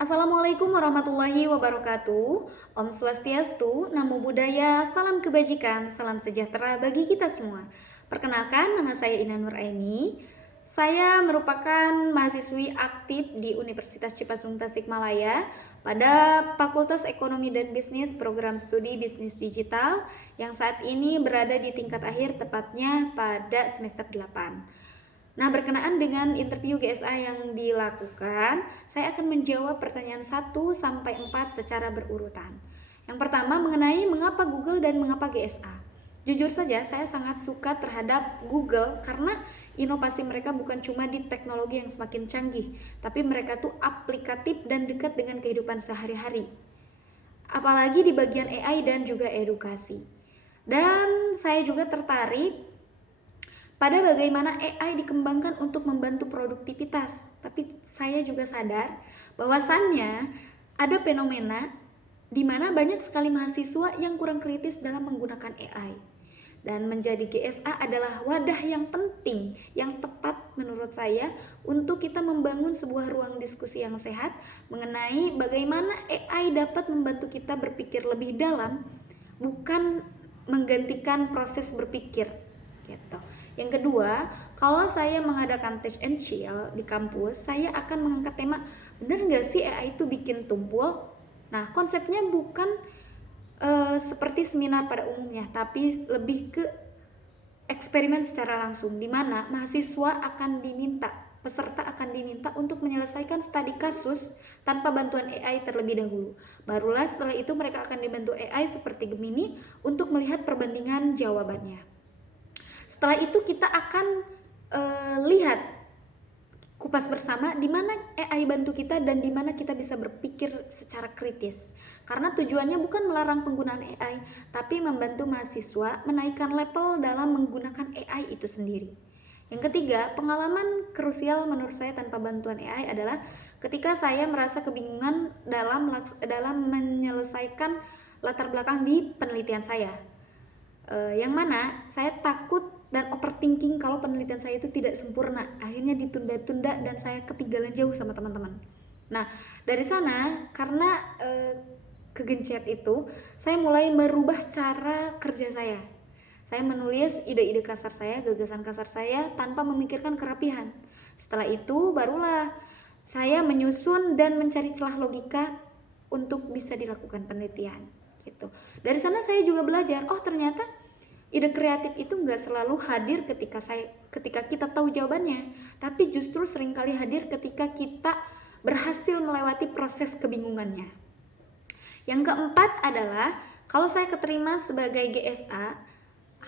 Assalamualaikum warahmatullahi wabarakatuh. Om Swastiastu, Namo Buddhaya, salam kebajikan, salam sejahtera bagi kita semua. Perkenalkan, nama saya Ina Nuraini. Saya merupakan mahasiswi aktif di Universitas Cipasung Tasikmalaya pada Fakultas Ekonomi dan Bisnis Program Studi Bisnis Digital yang saat ini berada di tingkat akhir, tepatnya pada semester 8. Nah, berkenaan dengan interview GSA yang dilakukan, saya akan menjawab pertanyaan 1 sampai 4 secara berurutan. Yang pertama, mengenai mengapa Google dan mengapa GSA. Jujur saja, saya sangat suka terhadap Google karena inovasi mereka bukan cuma di teknologi yang semakin canggih, tapi mereka tuh aplikatif dan dekat dengan kehidupan sehari-hari. Apalagi di bagian AI dan juga edukasi. Dan saya juga tertarik pada bagaimana AI dikembangkan untuk membantu produktivitas. Tapi saya juga sadar bahwasannya ada fenomena di mana banyak sekali mahasiswa yang kurang kritis dalam menggunakan AI. Dan menjadi GSA adalah wadah yang penting, yang tepat menurut saya untuk kita membangun sebuah ruang diskusi yang sehat mengenai bagaimana AI dapat membantu kita berpikir lebih dalam, bukan menggantikan proses berpikir gitu. Yang kedua, kalau saya mengadakan Teach and Chill di kampus, saya akan mengangkat tema, benar nggak sih AI itu bikin tumpul? Nah, konsepnya bukan seperti seminar pada umumnya, tapi lebih ke eksperimen secara langsung, di mana mahasiswa akan diminta, peserta akan diminta untuk menyelesaikan studi kasus tanpa bantuan AI terlebih dahulu. Barulah setelah itu mereka akan dibantu AI seperti Gemini untuk melihat perbandingan jawabannya. Setelah itu kita akan lihat kupas bersama di mana AI bantu kita dan di mana kita bisa berpikir secara kritis. Karena tujuannya bukan melarang penggunaan AI, tapi membantu mahasiswa menaikkan level dalam menggunakan AI itu sendiri. Yang ketiga, pengalaman krusial menurut saya tanpa bantuan AI adalah ketika saya merasa kebingungan dalam menyelesaikan latar belakang di penelitian saya. Yang mana saya takut dan overthinking kalau penelitian saya itu tidak sempurna, akhirnya ditunda-tunda dan saya ketinggalan jauh sama teman-teman. Nah, dari sana karena kegencet itu, saya mulai merubah cara kerja saya. Saya menulis ide-ide kasar saya, gagasan kasar saya tanpa memikirkan kerapihan. Setelah itu barulah saya menyusun dan mencari celah logika untuk bisa dilakukan penelitian gitu. Dari sana saya juga belajar, oh ternyata ide kreatif itu nggak selalu hadir ketika kita tahu jawabannya, tapi justru seringkali hadir ketika kita berhasil melewati proses kebingungannya. Yang keempat adalah kalau saya keterima sebagai GSA,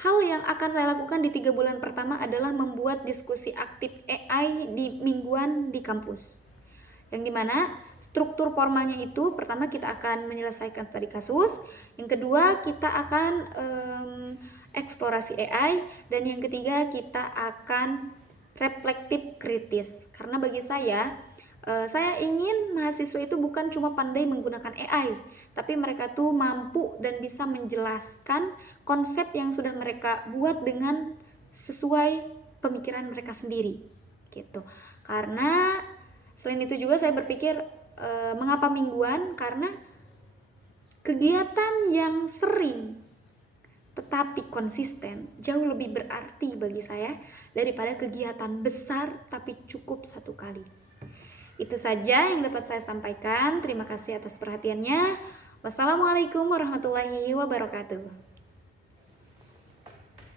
hal yang akan saya lakukan di 3 bulan pertama adalah membuat diskusi aktif AI di mingguan di kampus. Yang dimana struktur formalnya itu, pertama kita akan menyelesaikan studi kasus, yang kedua kita akan eksplorasi AI, dan yang ketiga kita akan reflektif kritis. Karena bagi saya ingin mahasiswa itu bukan cuma pandai menggunakan AI, tapi mereka tuh mampu dan bisa menjelaskan konsep yang sudah mereka buat dengan sesuai pemikiran mereka sendiri gitu. Karena selain itu juga saya berpikir mengapa mingguan, karena kegiatan yang sering tetapi konsisten jauh lebih berarti bagi saya daripada kegiatan besar tapi cukup satu kali. Itu saja yang dapat saya sampaikan. Terima kasih atas perhatiannya. Wassalamualaikum warahmatullahi wabarakatuh.